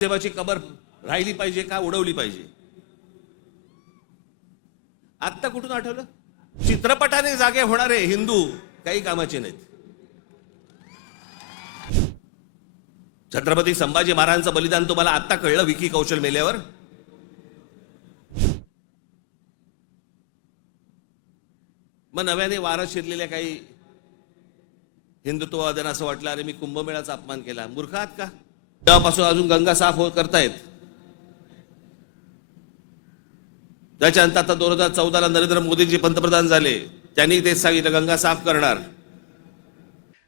देवाची कबर राहिली पाहिजे का उडवली पाहिजे? आत्ता कुठून आठवलं? चित्रपटाने जागे होणारे हिंदू काही कामाचे नाहीत. छत्रपती संभाजी महाराजांचं बलिदान तुम्हाला आत्ता कळलं विकी कौशल मेल्यावर? मग नव्याने वारं शिरलेल्या काही हिंदुत्ववाद्यांना असं वाटलं अरे मी कुंभमेळ्याचा अपमान केला. मूर्ख आहात का? तेव्हापासून अजून गंगा साफ करतायत. त्याच्यानंतर आता 2014ला नरेंद्र मोदीजी पंतप्रधान झाले, त्यांनी तेच सांगितलं गंगा साफ करणार.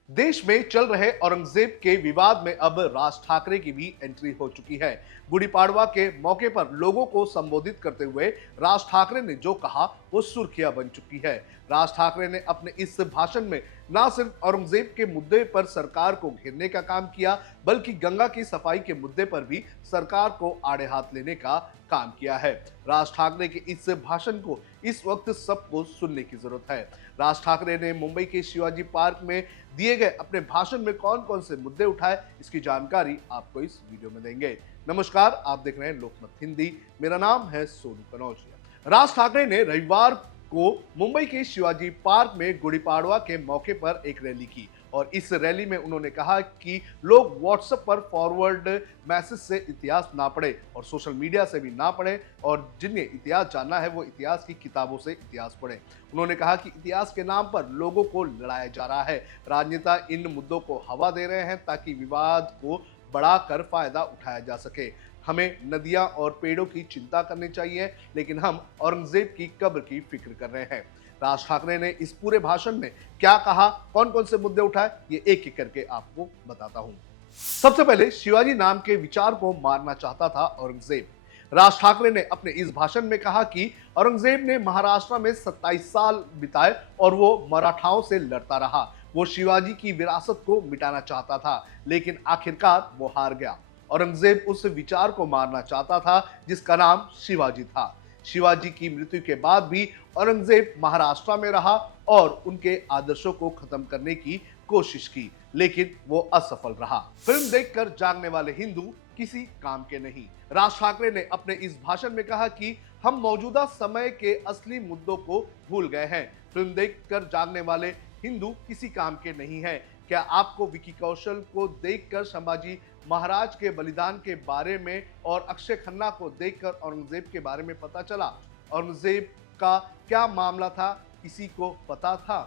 देश में चल रहे औरंगजेब के विवाद में अब राज ठाकरे की भी एंट्री हो चुकी है। गुड़ी पाड़वा के मौके पर लोगों को संबोधित करते हुए राज ठाकरे ने जो कहा वो सुर्खियां बन चुकी है। राज ठाकरे ने अपने इस भाषण में न सिर्फ औरंगजेब के मुद्दे पर सरकार को घेरने का काम किया, बल्कि गंगा की सफाई के मुद्दे पर भी सरकार को आड़े हाथ लेने का काम किया है। राज ठाकरे के इस भाषण को इस वक्त सबको सुनने की जरूरत है। राज ठाकरे ने मुंबई के शिवाजी पार्क में दिए गए अपने भाषण में कौन कौन से मुद्दे उठाए, इसकी जानकारी आपको इस वीडियो में देंगे। नमस्कार, आप देख रहे हैं लोकमत हिंदी। मेरा नाम है सोनू कनौजिया। राज ठाकरे ने रविवार को मुंबई के शिवाजी पार्क में गुड़ी पाड़वा के मौके पर एक रैली की और इस रैली में उन्होंने कहा कि लोग व्हाट्सएप पर फॉरवर्ड मैसेज से इतिहास ना पढ़े और सोशल मीडिया से भी ना पढ़े, और जिन्हें इतिहास जानना है वो इतिहास की किताबों से इतिहास पढ़े। उन्होंने कहा कि इतिहास के नाम पर लोगों को लड़ाया जा रहा है। राजनेता इन मुद्दों को हवा दे रहे हैं ताकि विवाद को बढ़ाकर फायदा उठाया जा सके। हमें नदियां और पेड़ों की चिंता करनी चाहिए, लेकिन हम औरंगजेब की कब्र की फिक्र कर रहे हैं। राज ठाकरे ने इस पूरे भाषण में क्या कहा, कौन कौन से मुद्दे उठाए, ये एक एक करके आपको बताता हूं। सबसे पहले, शिवाजी नाम के विचार को मारना चाहता था औरंगजेब। राज ठाकरे ने अपने इस भाषण में कहा कि औरंगजेब ने महाराष्ट्र में 27 साल बिताए और वो मराठाओं से लड़ता रहा। वो शिवाजी की विरासत को मिटाना चाहता था, लेकिन आखिरकार वो हार गया। औरंगजेब उस विचार को मारना चाहता था जिसका नाम शिवाजी था। शिवाजी की मृत्यु के बाद भी औरंगजेब महाराष्ट्र में रहा और उनके आदर्शों को खत्म करने की कोशिश की, लेकिन वो असफल रहा। फिल्म देखकर जागने वाले हिंदू किसी काम के नहीं। राज ठाकरे ने अपने इस भाषण में कहा कि हम मौजूदा समय के असली मुद्दों को भूल गए हैं। फिल्म देखकर जागने वाले हिंदू किसी काम के नहीं है। क्या आपको विकी कौशल को देखकर संभाजी महाराज के बलिदान के बारे में और अक्षय खन्ना को देखकर औरंगजेब के बारे में पता चला? औरंगजेब का क्या मामला था, किसी को पता था?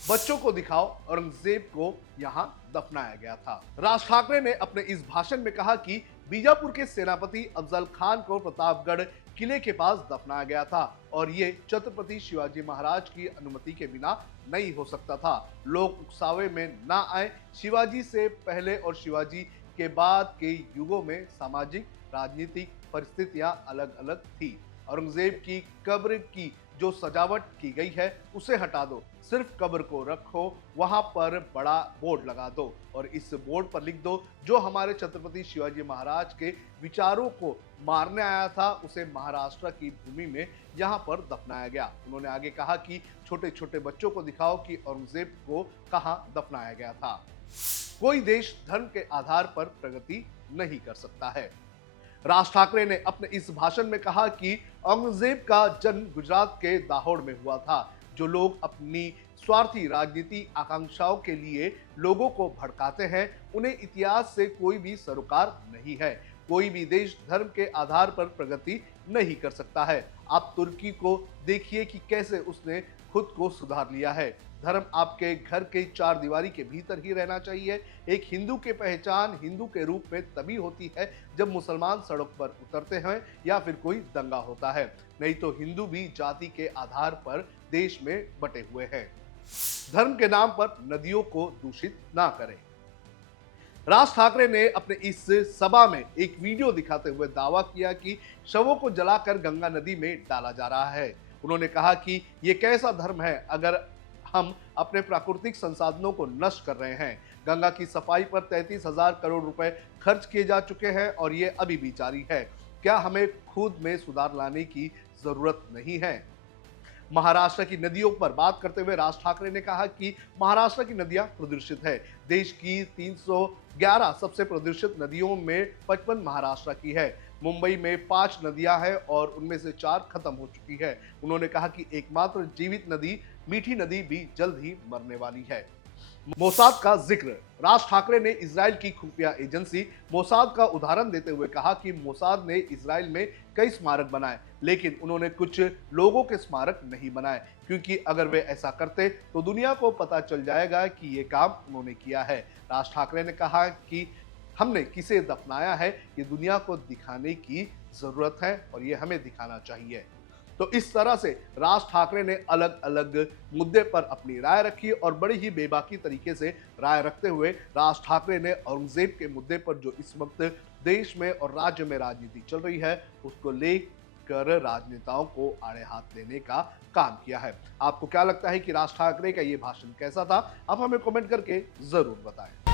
बच्चों को दिखाओ, औरंगजेब को यहां दफनाया गया था। राज ठाकरे ने अपने इस भाषण में कहा कि बीजापुर के सेनापति अफजल खान को प्रतापगढ़ किले के पास दफनाया गया था और ये छत्रपति शिवाजी महाराज की अनुमति के बिना नहीं हो सकता था। लोग उकसावे में ना आए। शिवाजी से पहले और शिवाजी के बाद के युगों में सामाजिक राजनीतिक परिस्थितियां अलग अलग थी। औरंगजेब की कब्र की जो सजावट की गई है उसे हटा दो, सिर्फ कब्र को रखो, वहां पर बड़ा बोर्ड लगा दो और इस बोर्ड पर लिख दो जो हमारे छत्रपति शिवाजी महाराज के विचारों को मारने आया था उसे महाराष्ट्र की भूमि में यहाँ पर दफनाया गया। उन्होंने आगे कहा कि छोटे छोटे बच्चों को दिखाओ कि औरंगजेब को कहाँ दफनाया गया था। कोई देश धर्म के आधार पर प्रगति नहीं कर सकता है। राज ठाकरे ने अपने इस भाषण में कहा कि औरंगजेब का जन्म गुजरात के दाहोद में हुआ था। जो लोग अपनी स्वार्थी राजनीति आकांक्षाओं के लिए लोगों को भड़काते हैं, उन्हें इतिहास से कोई भी सरोकार नहीं है। कोई भी देश धर्म के आधार पर प्रगति नहीं कर सकता है। आप तुर्की को देखिए कि कैसे उसने खुद को सुधार लिया है। धर्म आपके घर के चार दीवारी के भीतर ही रहना चाहिए। एक हिंदू की पहचान हिंदू के रूप में तभी होती है जब मुसलमान सड़क पर उतरते हैं या फिर कोई दंगा होता है, नहीं तो हिंदू भी जाति के आधार पर देश में बटे हुए हैं। धर्म के नाम पर नदियों को दूषित ना करें। राज ठाकरे ने अपने इस सभा में एक वीडियो दिखाते हुए दावा किया कि शवों को जलाकर गंगा नदी में डाला जा रहा है। उन्होंने कहा कि यह कैसा धर्म है अगर हम अपने प्राकृतिक संसाधनों को नष्ट कर रहे हैं। गंगा की सफाई पर 33,000 करोड़ रुपए खर्च किए जा चुके हैं और ये अभी भी जारी है। क्या हमें खुद में सुधार लाने की जरूरत नहीं है? महाराष्ट्र की नदियों पर बात करते हुए राज ठाकरे ने कहा कि महाराष्ट्र की नदियां प्रदूषित है। देश की 311 सबसे प्रदूषित नदियों में 55 महाराष्ट्र की है। मुंबई में 5 नदियां हैं और उनमें से 4 खत्म हो चुकी है। उन्होंने कहा कि एकमात्र जीवित नदी मीठी नदी भी जल्द ही मरने वाली है। मोसाद का जिक्र। राज ठाकरे ने इजराइल की खुफिया एजेंसी मोसाद का उदाहरण देते हुए कहा कि मोसाद ने इजराइल में कई स्मारक बनाए, लेकिन उन्होंने कुछ लोगों के स्मारक नहीं बनाए, क्योंकि अगर वे ऐसा करते तो दुनिया को पता चल जाएगा कि ये काम उन्होंने किया है। राज ठाकरे ने कहा कि हमने किसे दफनाया है ये दुनिया को दिखाने की जरूरत है और ये हमें दिखाना चाहिए। तो इस तरह से राज ठाकरे ने अलग अलग मुद्दे पर अपनी राय रखी और बड़ी ही बेबाकी तरीके से राय रखते हुए राज ठाकरे ने औरंगजेब के मुद्दे पर जो इस वक्त देश में और राज्य में राजनीति चल रही है उसको लेकर राजनेताओं को आड़े हाथ देने का काम किया है। आपको क्या लगता है कि राज ठाकरे का ये भाषण कैसा था? आप हमें कमेंट करके जरूर बताएं।